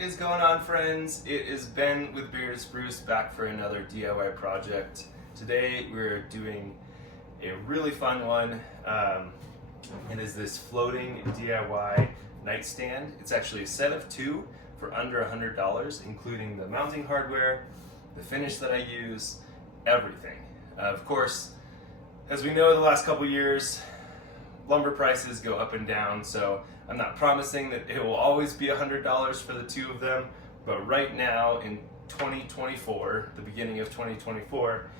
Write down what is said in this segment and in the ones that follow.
is going on, friends? It is Ben with Bearded Spruce back for another DIY project. Today we're doing a really fun one. It is this floating DIY nightstand. It's actually a set of two for under $100, including the mounting hardware, the finish that I use, everything. Of course, as we know, the last couple years, lumber prices go up and down, so I'm not promising that it will always be $100 for the two of them, but right now in 2024, the beginning of 2024,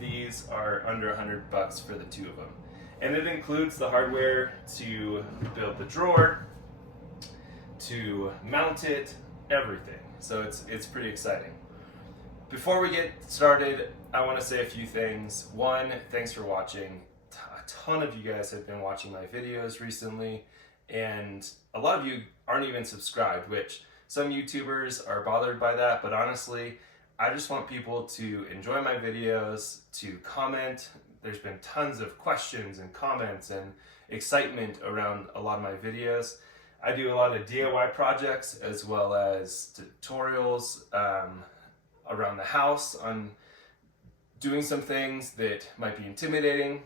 these are under $100 for the two of them. And it includes the hardware to build the drawer, to mount it, everything. So it's pretty exciting. Before we get started, I want to say a few things. One, thanks for watching. A ton of you guys have been watching my videos recently, and a lot of you aren't even subscribed, which some YouTubers are bothered by that, but honestly, I just want people to enjoy my videos, to comment. There's been tons of questions and comments and excitement around a lot of my videos. I do a lot of DIY projects as well as tutorials around the house on doing some things that might be intimidating.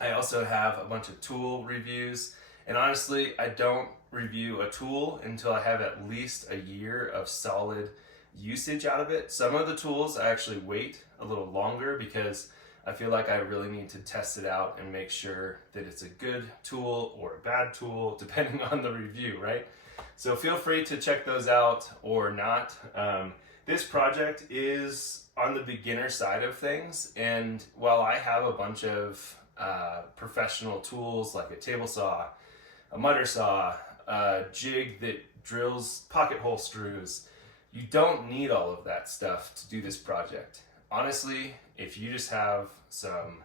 I also have a bunch of tool reviews, and honestly, I don't review a tool until I have at least a year of solid usage out of it. Some of the tools I actually wait a little longer because I feel like I really need to test it out and make sure that it's a good tool or a bad tool, depending on the review, right? So feel free to check those out or not. This project is on the beginner side of things, and while I have a bunch of professional tools like a table saw, a miter saw, a jig that drills pocket hole screws, you don't need all of that stuff to do this project. Honestly, if you just have some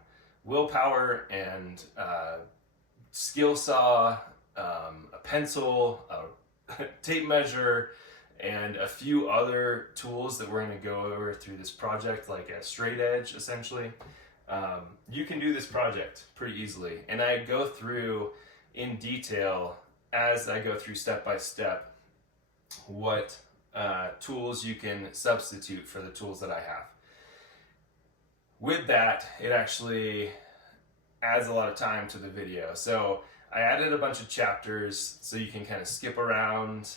willpower and skill saw, a pencil, a tape measure, and a few other tools that we're going to go over through this project, like a straight edge essentially, you can do this project pretty easily. And I go through in detail as I go through step by step what tools you can substitute for the tools that I have. With that, it actually adds a lot of time to the video. So I added a bunch of chapters so you can kind of skip around,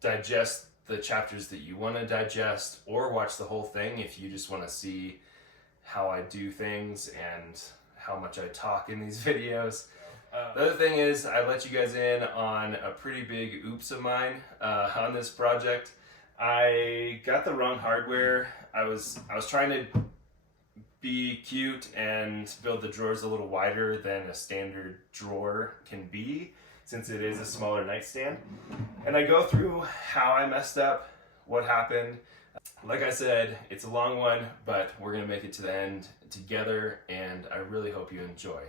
digest the chapters that you want to digest, or watch the whole thing if you just want to see how I do things and how much I talk in these videos. The other thing is, I let you guys in on a pretty big oops of mine on this project. I got the wrong hardware. I was trying to be cute and build the drawers a little wider than a standard drawer can be, since it is a smaller nightstand. And I go through how I messed up, what happened. Like I said, it's a long one, but we're gonna make it to the end together, and I really hope you enjoy.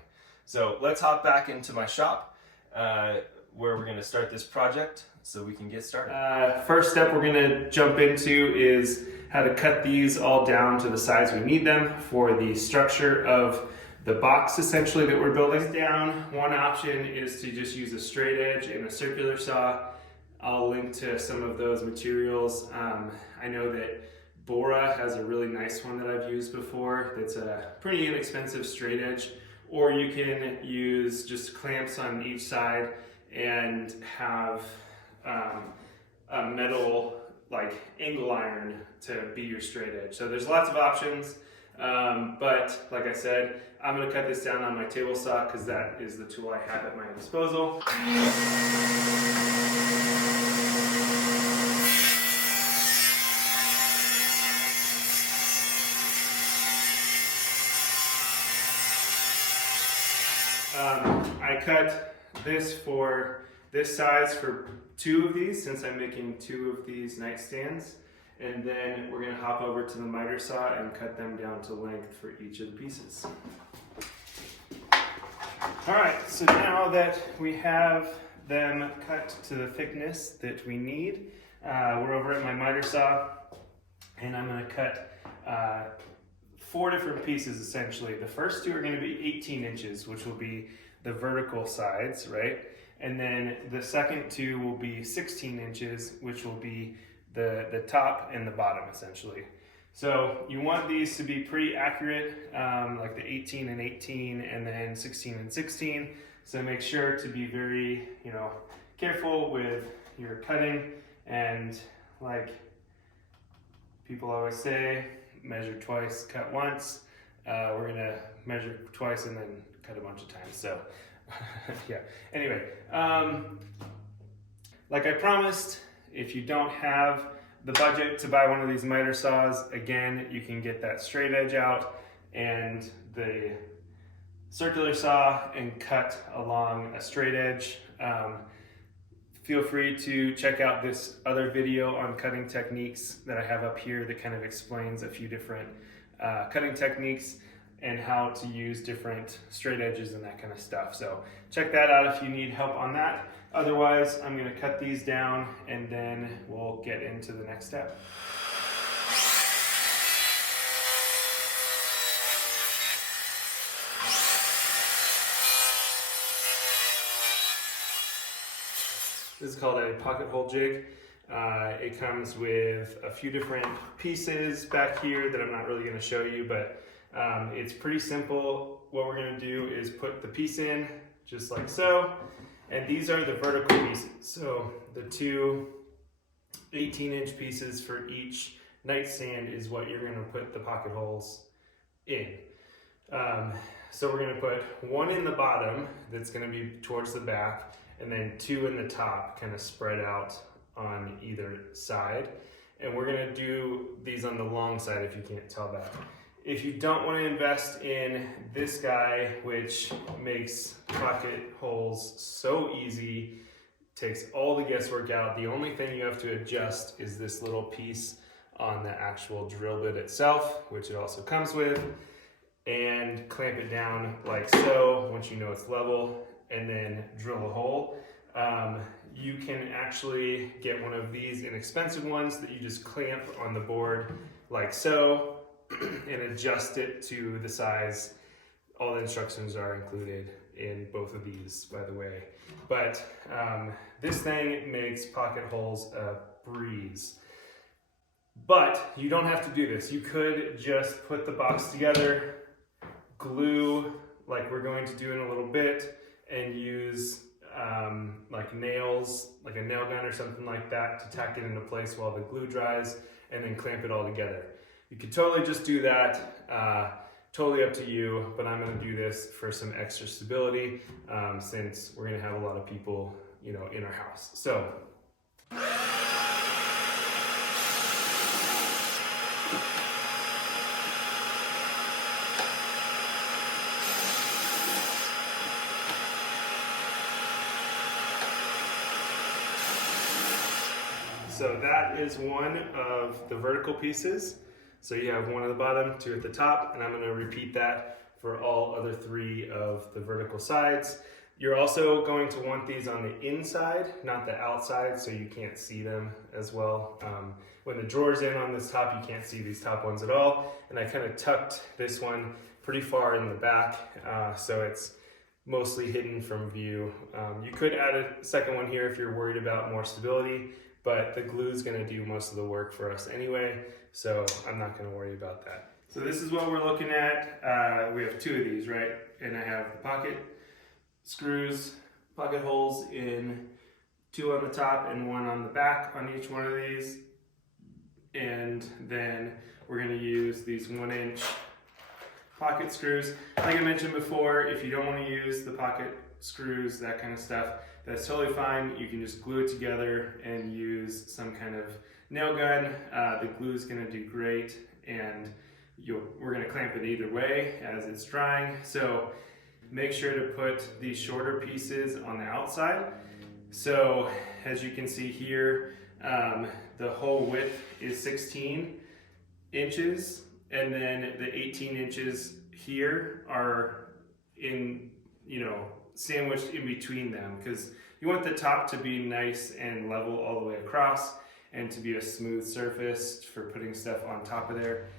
So let's hop back into my shop where we're gonna start this project so we can get started. First step we're gonna jump into is how to cut these all down to the size we need them for the structure of the box essentially that we're building. Down, one option is to just use a straight edge and a circular saw. I'll link to some of those materials. I know that Bora has a really nice one that I've used before that's a pretty inexpensive straight edge, or you can use just clamps on each side and have a metal like angle iron to be your straight edge. So there's lots of options, but like I said, I'm going to cut this down on my table saw because that is the tool I have at my disposal. I cut this size for two of these, since I'm making two of these nightstands, and then we're going to hop over to the miter saw and cut them down to length for each of the pieces. Alright, so now that we have them cut to the thickness that we need, we're over at my miter saw, and I'm going to cut 4 different pieces essentially. The first two are going to be 18 inches, which will be the vertical sides, right? And then the second two will be 16 inches, which will be the top and the bottom essentially. So you want these to be pretty accurate, like the 18 and 18 and then 16 and 16. So make sure to be very, careful with your cutting, and like people always say, measure twice, cut once. We're gonna measure twice and then cut a bunch of times. So yeah, anyway, like I promised, if you don't have the budget to buy one of these miter saws, again, you can get that straight edge out and the circular saw and cut along a straight edge. Feel free to check out this other video on cutting techniques that I have up here that kind of explains a few different cutting techniques and how to use different straight edges and that kind of stuff. So check that out if you need help on that. Otherwise, I'm going to cut these down and then we'll get into the next step. This is called a pocket hole jig. It comes with a few different pieces back here that I'm not really going to show you, but it's pretty simple. What we're going to do is put the piece in just like so, and these are the vertical pieces. So the two 18-inch pieces for each nightstand is what you're going to put the pocket holes in. So we're going to put one in the bottom that's going to be towards the back, and then two in the top, kind of spread out on either side. And we're going to do these on the long side if you can't tell that. If you don't want to invest in this guy, which makes pocket holes so easy, takes all the guesswork out, the only thing you have to adjust is this little piece on the actual drill bit itself, which it also comes with, and clamp it down like so once you know it's level, and then drill a hole. You can actually get one of these inexpensive ones that you just clamp on the board like so, and adjust it to the size. All the instructions are included in both of these, by the way. But this thing makes pocket holes a breeze. But you don't have to do this. You could just put the box together, glue like we're going to do in a little bit, and use like nails, like a nail gun or something like that, to tack it into place while the glue dries, and then clamp it all together. You could totally just do that, totally up to you, but I'm going to do this for some extra stability since we're going to have a lot of people, in our house. So that is one of the vertical pieces. So you have one at the bottom, two at the top, and I'm going to repeat that for all other three of the vertical sides. You're also going to want these on the inside, not the outside, so you can't see them as well. When the drawer's in on this top, you can't see these top ones at all. And I kind of tucked this one pretty far in the back, so it's mostly hidden from view. You could add a second one here if you're worried about more stability, but the glue is going to do most of the work for us anyway, so I'm not going to worry about that. So this is what we're looking at. We have two of these, right? And I have the pocket screws, pocket holes in two on the top and one on the back on each one of these. And then we're going to use these 1-inch pocket screws. Like I mentioned before, if you don't want to use the pocket screws, that kind of stuff, that's totally fine. You can just glue it together and use some kind of nail gun. The glue is going to do great, and we're going to clamp it either way as it's drying. So make sure to put these shorter pieces on the outside. So as you can see here, the hole width is 16 inches, and then the 18 inches here are sandwiched in between them, because you want the top to be nice and level all the way across and to be a smooth surface for putting stuff on top of there.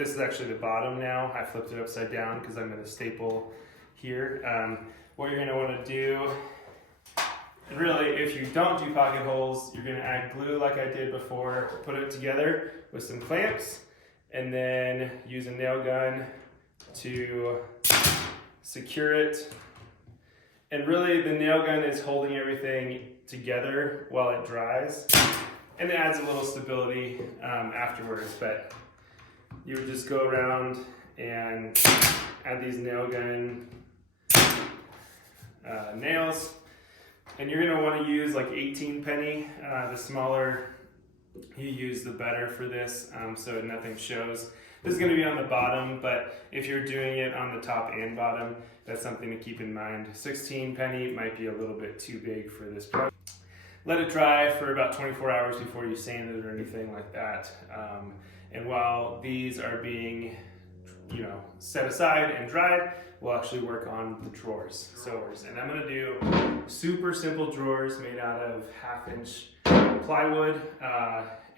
this is actually the bottom now. I flipped it upside down because I'm going to staple here. What you're going to want to do, and really if you don't do pocket holes, you're going to add glue like I did before, put it together with some clamps, and then use a nail gun to secure it. And really the nail gun is holding everything together while it dries, and it adds a little stability afterwards. But you would just go around and add these nail gun nails, and you're going to want to use like 18 penny. The smaller you use, the better for this, so nothing shows. This is going to be on the bottom, but if you're doing it on the top and bottom, that's something to keep in mind. 16 penny might be a little bit too big for this project. Let it dry for about 24 hours before you sand it or anything like that. And while these are being, set aside and dried, we'll actually work on the drawers. And I'm going to do super simple drawers made out of 1/2-inch plywood,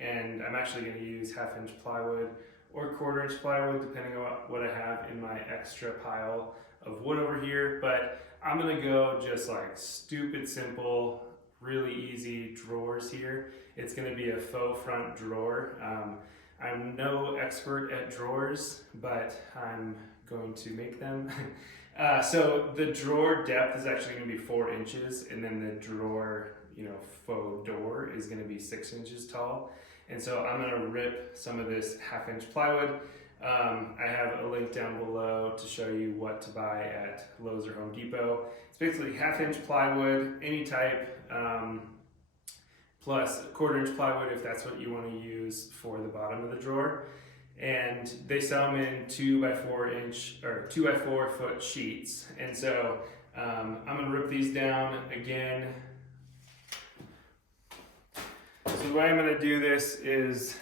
and I'm actually going to use 1/2-inch plywood or 1/4-inch plywood, depending on what I have in my extra pile of wood over here. But I'm going to go just like stupid simple, really easy drawers here. It's going to be a faux front drawer. I'm no expert at drawers, but I'm going to make them. So the drawer depth is actually going to be 4 inches, and then the drawer, faux door is going to be 6 inches tall. And so I'm going to rip some of this 1/2-inch plywood. I have a link down below to show you what to buy at Lowe's or Home Depot. It's basically 1/2-inch plywood, any type, plus 1/4-inch plywood if that's what you want to use for the bottom of the drawer. And they sell them in 2x4 or 2x4 foot sheets. And so I'm going to rip these down again. So the way I'm going to do this is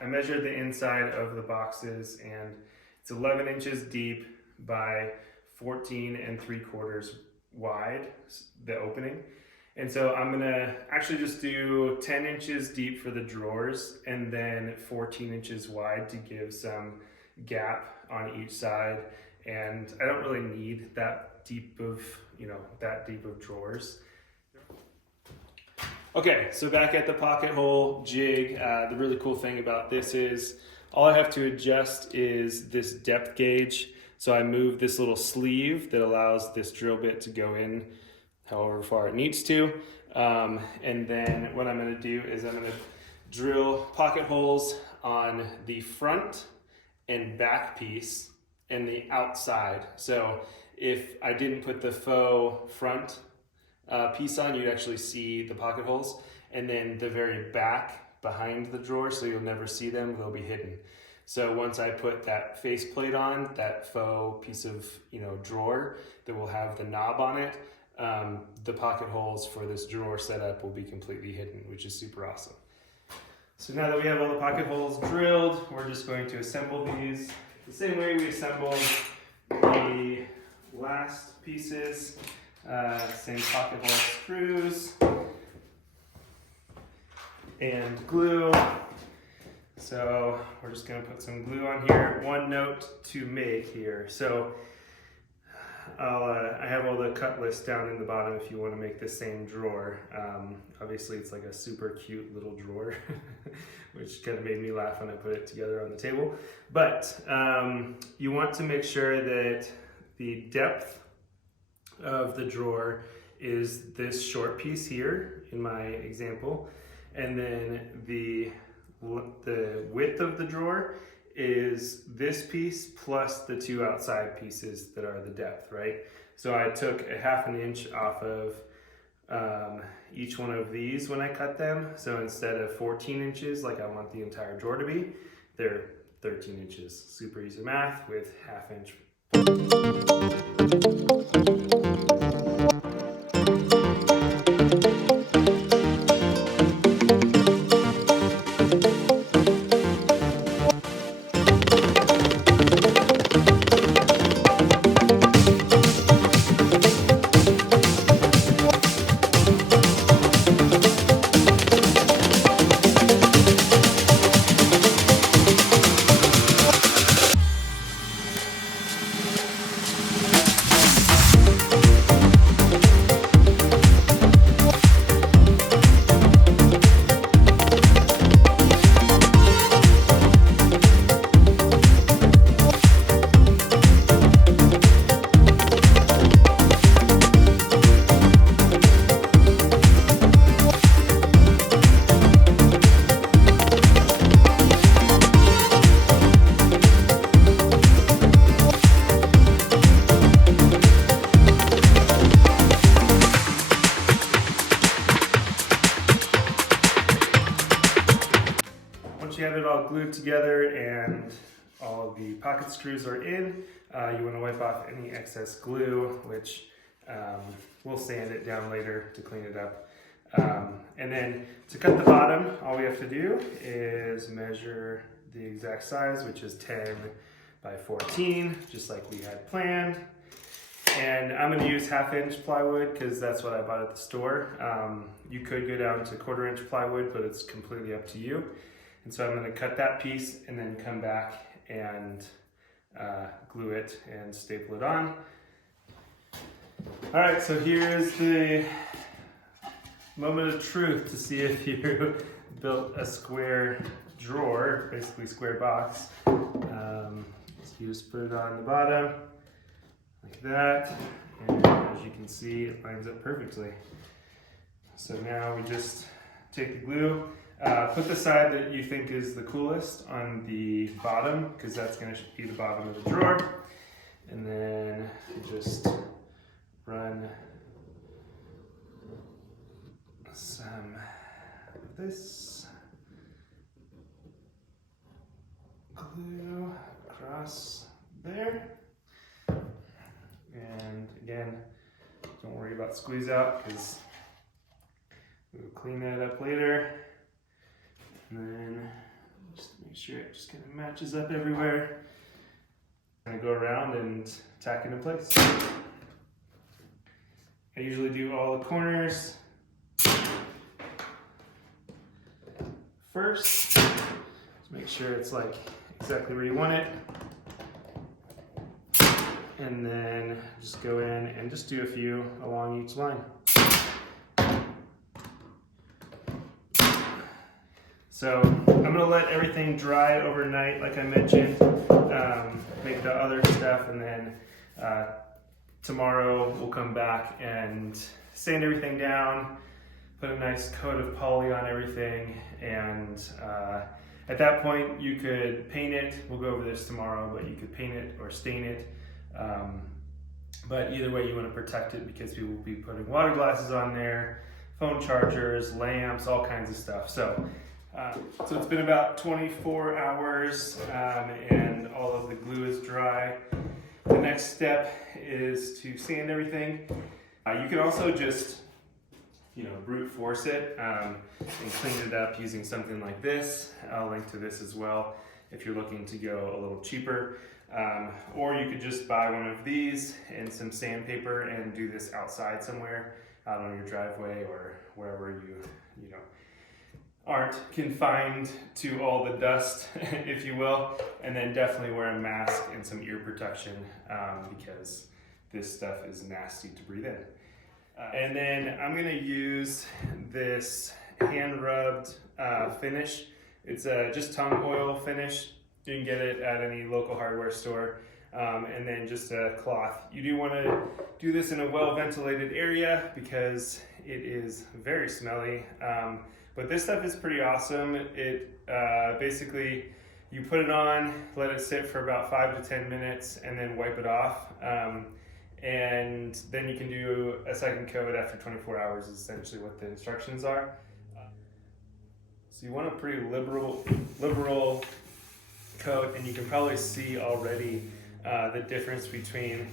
I measured the inside of the boxes, and it's 11 inches deep by 14 3/4 wide, the opening. And so I'm going to actually just do 10 inches deep for the drawers, and then 14 inches wide to give some gap on each side. And I don't really need that deep of drawers. Okay, so back at the pocket hole jig, the really cool thing about this is all I have to adjust is this depth gauge. So I move this little sleeve that allows this drill bit to go in however far it needs to. And then what I'm going to do is I'm going to drill pocket holes on the front and back piece and the outside. So if I didn't put the faux front piece on, you'd actually see the pocket holes, and then the very back behind the drawer, so you'll never see them, they'll be hidden. So once I put that faceplate on, that faux piece of drawer that will have the knob on it, the pocket holes for this drawer setup will be completely hidden, which is super awesome. So now that we have all the pocket holes drilled, we're just going to assemble these the same way we assembled the last pieces. Same pocket hole screws and glue. So we're just going to put some glue on here. One note to make here. So I have all the cut lists down in the bottom if you want to make the same drawer. Obviously it's like a super cute little drawer, which kind of made me laugh when I put it together on the table. But you want to make sure that the depth of the drawer is this short piece here in my example, and then the width of the drawer is this piece plus the 2 outside pieces that are the depth, right? So I took a 1/2 inch off of each one of these when I cut them. So instead of 14 inches like I want the entire drawer to be, they're 13 inches. Super easy math with 1/2 inch. and all of the pocket screws are in. You want to wipe off any excess glue, which we'll sand it down later to clean it up. And then to cut the bottom, all we have to do is measure the exact size, which is 10 by 14, just like we had planned. And I'm going to use 1/2 inch plywood because that's what I bought at the store. You could go down to 1/4 inch plywood, but it's completely up to you. And so I'm going to cut that piece and then come back and glue it and staple it on. All right, so here's the moment of truth to see if you built a square drawer, basically square box. So you just put it on the bottom like that, and as you can see, it lines up perfectly. So now we just take the glue, put the side that you think is the coolest on the bottom, because that's going to be the bottom of the drawer, and then just run some of this glue across there. And again, don't worry about squeeze out because we'll clean that up later. And then just make sure it just kind of matches up everywhere. I'm gonna go around and tack it in place. I usually do all the corners first to make sure it's like exactly where you want it. And then just go in and just do a few along each line. So I'm gonna let everything dry overnight, like I mentioned, make the other stuff, and then tomorrow we'll come back and sand everything down, put a nice coat of poly on everything, and at that point you could paint it. We'll go over this tomorrow, but you could paint it or stain it. But either way, you want to protect it because we will be putting water glasses on there, phone chargers, lamps, all kinds of stuff. So it's been about 24 hours and all of the glue is dry. The next step is to sand everything. You can also just, brute force it and clean it up using something like this. I'll link to this as well if you're looking to go a little cheaper. Or you could just buy one of these and some sandpaper and do this outside somewhere, out on your driveway or wherever you aren't confined to all the dust, if you will. And then definitely wear a mask and some ear protection because this stuff is nasty to breathe in. And then I'm gonna use this hand rubbed finish. It's just tongue oil finish. You can get it at any local hardware store. And then just a cloth. You do want to do this in a well-ventilated area because it is very smelly. But this stuff is pretty awesome. It basically, you put it on, let it sit for about 5 to 10 minutes, and then wipe it off. And then you can do a second coat after 24 hours is essentially what the instructions are. So you want a pretty liberal coat, and you can probably see already the difference between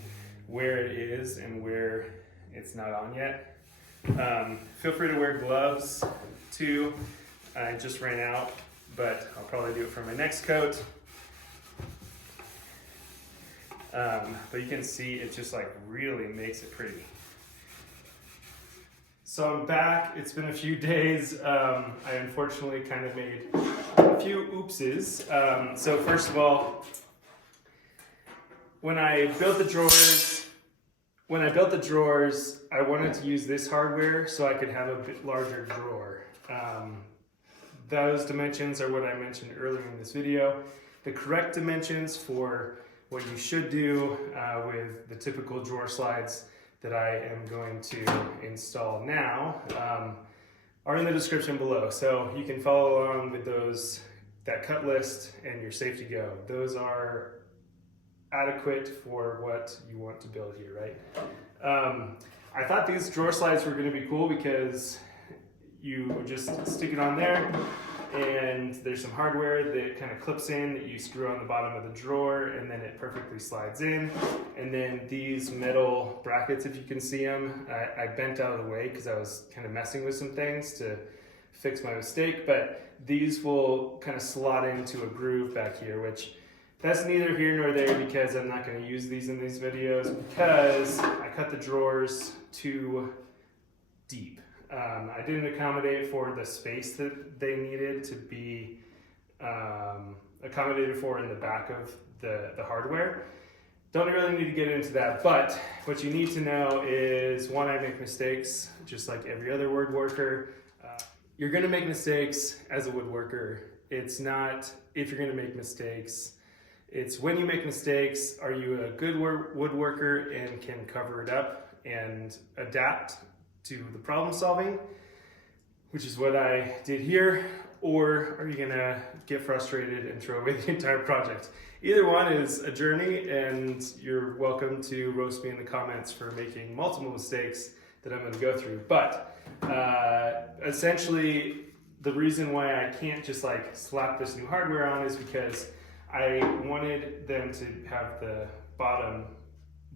where it is and where it's not on yet. Feel free to wear gloves too. I just ran out, but I'll probably do it for my next coat. But you can see it just like really makes it pretty. So I'm back. It's been a few days. I unfortunately kind of made a few oopses. So first of all, when I built the drawers, I wanted to use this hardware so I could have a bit larger drawer. Those dimensions are what I mentioned earlier in this video. The correct dimensions for what you should do with the typical drawer slides that I am going to install now are in the description below. So you can follow along with that cut list, and you're safe to go. Those are adequate for what you want to build here, right? I thought these drawer slides were gonna be cool because you just stick it on there and there's some hardware that kind of clips in that you screw on the bottom of the drawer, and then it perfectly slides in. And then these metal brackets, if you can see them, I bent out of the way because I was kind of messing with some things to fix my mistake, but these will kind of slot into a groove back here, which that's neither here nor there because I'm not going to use these in these videos because I cut the drawers too deep. I didn't accommodate for the space that they needed to be accommodated for in the back of the hardware. Don't really need to get into that, but what you need to know is, one, I make mistakes just like every other woodworker. You're gonna make mistakes as a woodworker. It's not if you're gonna make mistakes, it's when you make mistakes, are you a good woodworker and can cover it up and adapt to the problem solving, which is what I did here, or are you gonna get frustrated and throw away the entire project? Either one is a journey, and you're welcome to roast me in the comments for making multiple mistakes that I'm gonna go through. But essentially, the reason why I can't just like slap this new hardware on is because I wanted them to have the bottom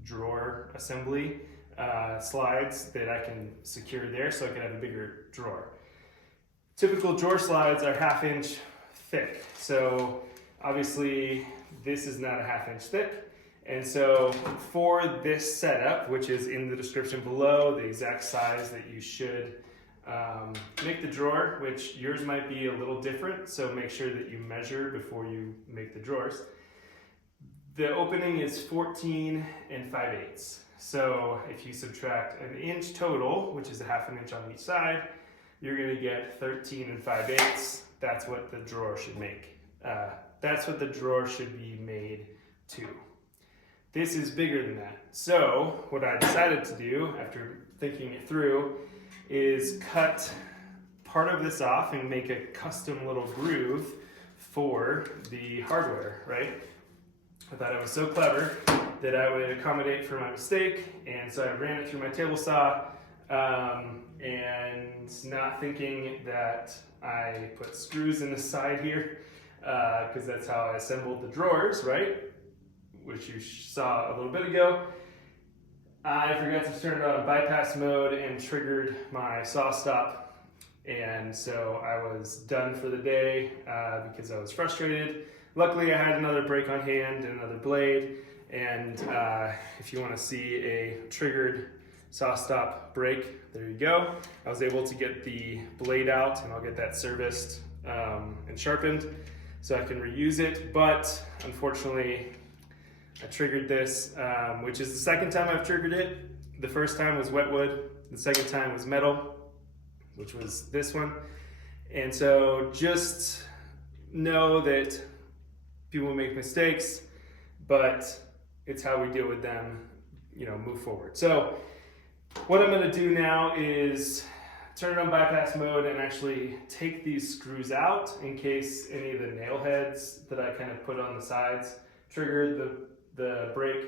drawer assembly slides that I can secure there so I can have a bigger drawer. Typical drawer slides are 1/2 inch thick. So obviously this is not a 1/2 inch thick. And so for this setup, which is in the description below, the exact size that you should make the drawer, which yours might be a little different, so make sure that you measure before you make the drawers. The opening is 14 5/8. So if you subtract 1 inch total, which is a 1/2 inch on each side, you're gonna get 13 5/8. That's what the drawer should make. That's what the drawer should be made to. This is bigger than that. So what I decided to do after thinking it through is cut part of this off and make a custom little groove for the hardware, right? I thought I was so clever that I would accommodate for my mistake, and so I ran it through my table saw, and not thinking that I put screws in the side here, because that's how I assembled the drawers, right? Which you saw a little bit ago. I forgot to turn it on bypass mode and triggered my saw stop, and so I was done for the day because I was frustrated. Luckily I had another brake on hand and another blade, and if you want to see a triggered saw stop brake, there you go. I was able to get the blade out, and I'll get that serviced and sharpened so I can reuse it, but unfortunately I triggered this, which is the second time I've triggered it. The first time was wet wood, the second time was metal, which was this one. And so just know that people make mistakes, but it's how we deal with them, move forward. So what I'm gonna do now is turn it on bypass mode and actually take these screws out in case any of the nail heads that I kind of put on the sides triggered the brake.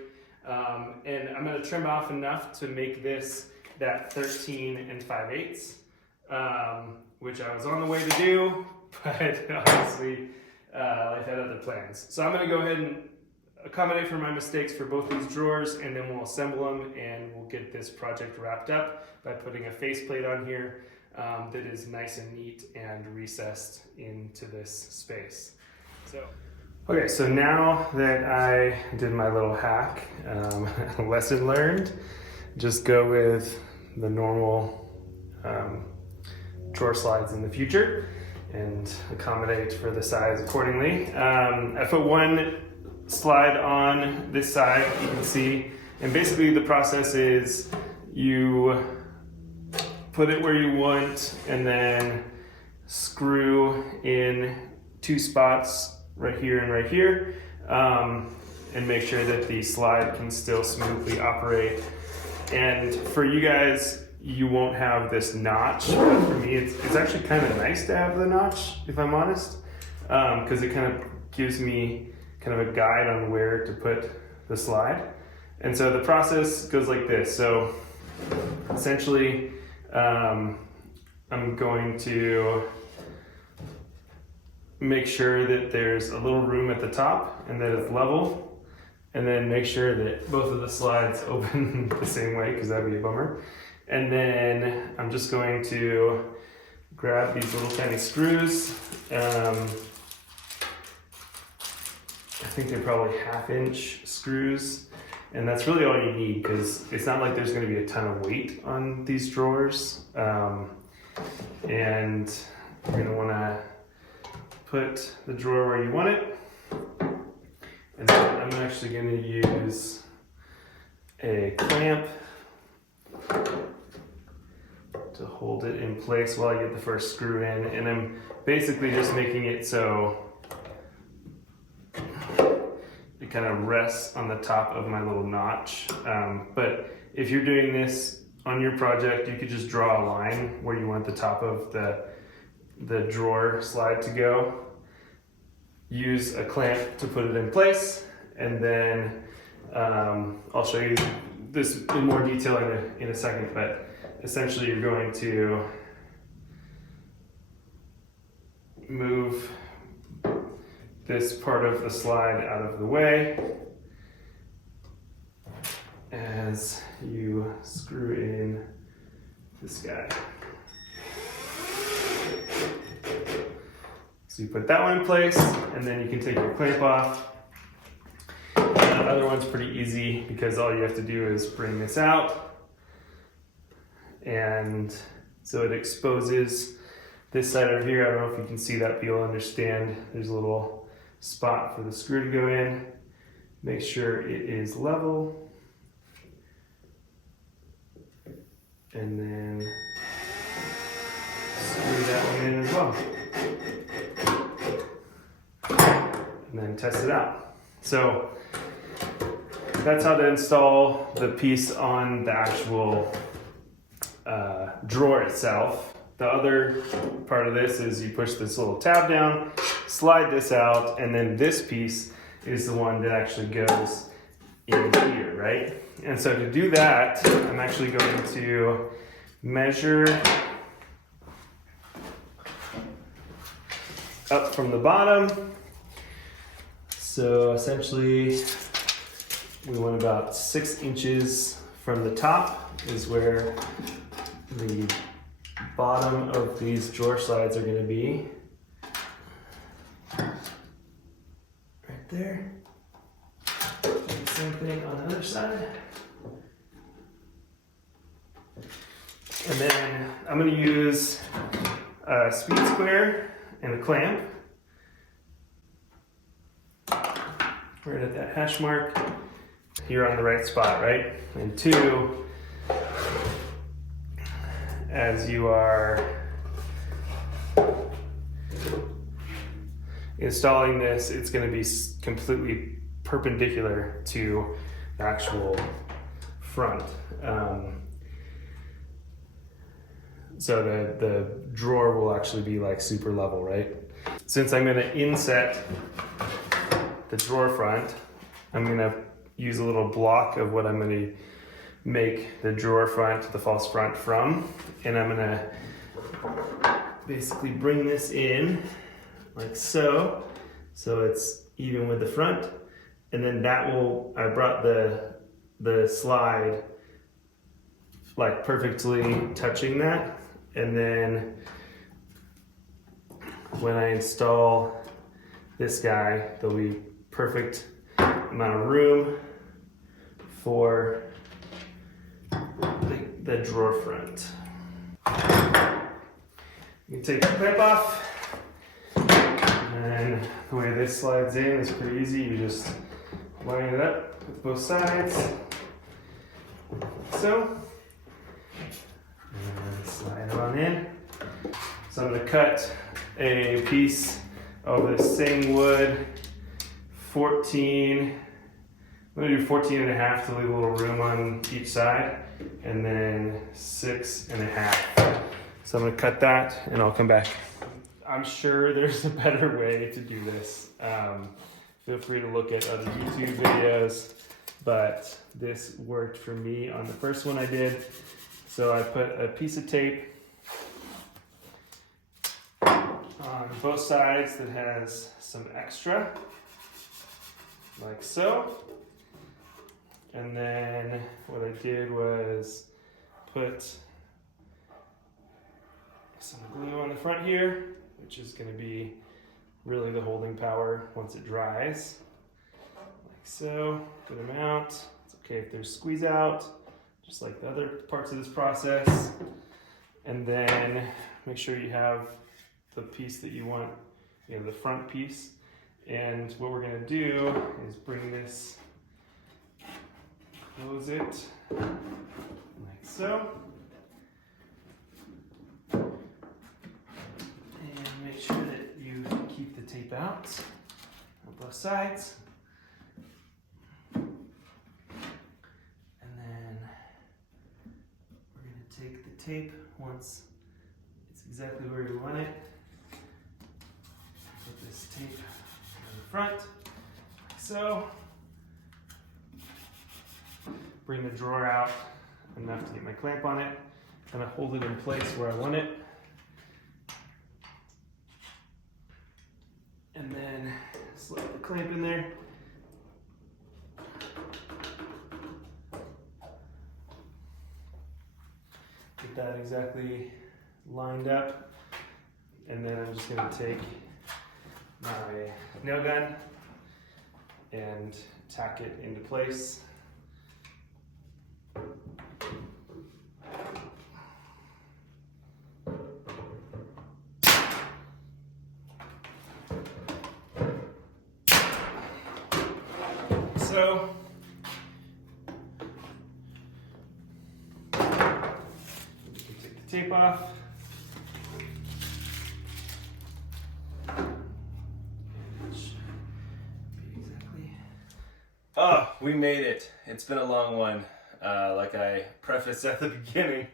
And I'm gonna trim off enough to make this that 13 5/8, which I was on the way to do, but obviously life had other plans. So I'm gonna go ahead and accommodate for my mistakes for both these drawers, and then we'll assemble them and we'll get this project wrapped up by putting a faceplate on here that is nice and neat and recessed into this space. Okay, so now that I did my little hack, lesson learned, just go with the normal drawer slides in the future and accommodate for the size accordingly. I put one slide on this side, you can see, and basically the process is you put it where you want and then screw in 2 spots right here and right here, and make sure that the slide can still smoothly operate. And for you guys, you won't have this notch, but for me it's actually kind of nice to have the notch, if I'm honest, because it kind of gives me kind of a guide on where to put the slide. And so the process goes like this. So essentially I'm going to make sure that there's a little room at the top and that it's level, and then make sure that both of the slides open the same way, because that'd be a bummer. And then I'm just going to grab these little tiny screws. I think they're probably 1/2 inch screws, and that's really all you need, because it's not like there's going to be a ton of weight on these drawers. And you're going to want to put the drawer where you want it. And then I'm actually going to use a clamp to hold it in place while I get the first screw in. And I'm basically just making it so it kind of rests on the top of my little notch. But if you're doing this on your project, you could just draw a line where you want the top of the drawer slide to go. Use a clamp to put it in place, and then I'll show you this in more detail in a second, but essentially you're going to move this part of the slide out of the way as you screw in this guy. So you put that one in place, and then you can take your clamp off. And the other one's pretty easy, because all you have to do is bring this out, and so it exposes this side over here. I don't know if you can see that, but you'll understand. There's a little spot for the screw to go in. Make sure it is level. And then screw that one in as well. And then test it out. So that's how to install the piece on the actual drawer itself. The other part of this is you push this little tab down, slide this out, and then this piece is the one that actually goes in here, right? And so to do that, I'm actually going to measure up from the bottom. So essentially, we want about 6 inches from the top is where the bottom of these drawer slides are going to be. Right there. Same thing on the other side. And then I'm going to use a speed square and a clamp right at that hash mark. You're on the right spot, right? And 2, as you are installing this, it's going to be completely perpendicular to the actual front. So the drawer will actually be like super level, right? Since I'm going to inset the drawer front, I'm going to use a little block of what I'm going to make the drawer front, the false front from, and I'm going to basically bring this in like so it's even with the front, and then that will, I brought the slide like perfectly touching that, and then when I install this guy, there'll be perfect amount of room for the drawer front. You can take the clip off, and the way this slides in is pretty easy. You just line it up with both sides, so, and slide it on in. So I'm going to cut a piece of the same wood, 14. I'm going to do 14 and a half to leave a little room on each side, and then 6 and a half. So I'm going to cut that, and I'll come back. I'm sure there's a better way to do this. Feel free to look at other YouTube videos, but this worked for me on the first one I did. So I put a piece of tape on both sides that has some extra, like so. And then what I did was put some glue on the front here, which is going to be really the holding power once it dries. Like so, good amount. It's okay if there's squeeze out, just like the other parts of this process. And then make sure you have the piece that you want, the front piece. And what we're going to do is bring this, close it like so. And make sure that you keep the tape out on both sides. And then we're going to take the tape once it's exactly where you want it. Put this tape on the front, like so. Bring the drawer out enough to get my clamp on it. Kind of hold it in place where I want it. And then slide the clamp in there. Get that exactly lined up. And then I'm just going to take my nail gun and tack it into place. So, you can take the tape off. Oh, we made it. It's been a long one, like I prefaced at the beginning,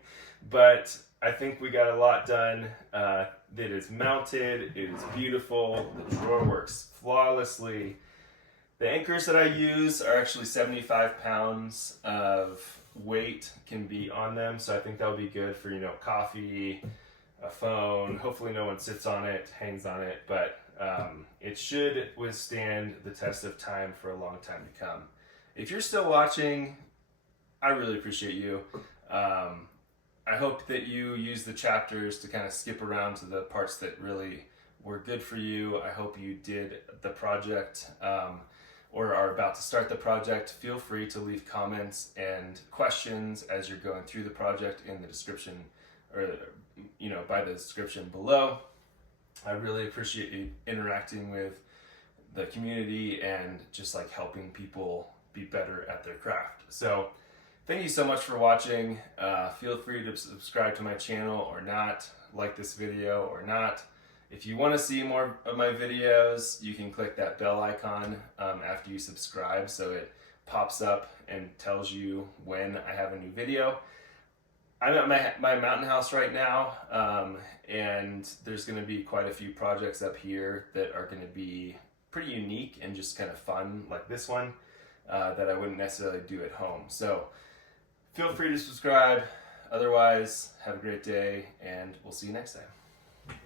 but I think we got a lot done. It is mounted, it is beautiful, the drawer works flawlessly. The anchors that I use are actually 75 pounds of weight can be on them, so I think that'll be good for, coffee, a phone. Hopefully no one sits on it, hangs on it, but it should withstand the test of time for a long time to come. If you're still watching, I really appreciate you. I hope that you use the chapters to kind of skip around to the parts that really were good for you. I hope you did the project or are about to start the project. Feel free to leave comments and questions as you're going through the project in the description, or by the description below. I really appreciate you interacting with the community and just like helping people be better at their craft. So thank you so much for watching. Feel free to subscribe to my channel or not, like this video or not. If you want to see more of my videos, you can click that bell icon after you subscribe, so it pops up and tells you when I have a new video. I'm at my mountain house right now, and there's going to be quite a few projects up here that are going to be pretty unique and just kind of fun, like this one, that I wouldn't necessarily do at home. So feel free to subscribe. Otherwise, have a great day, and we'll see you next time.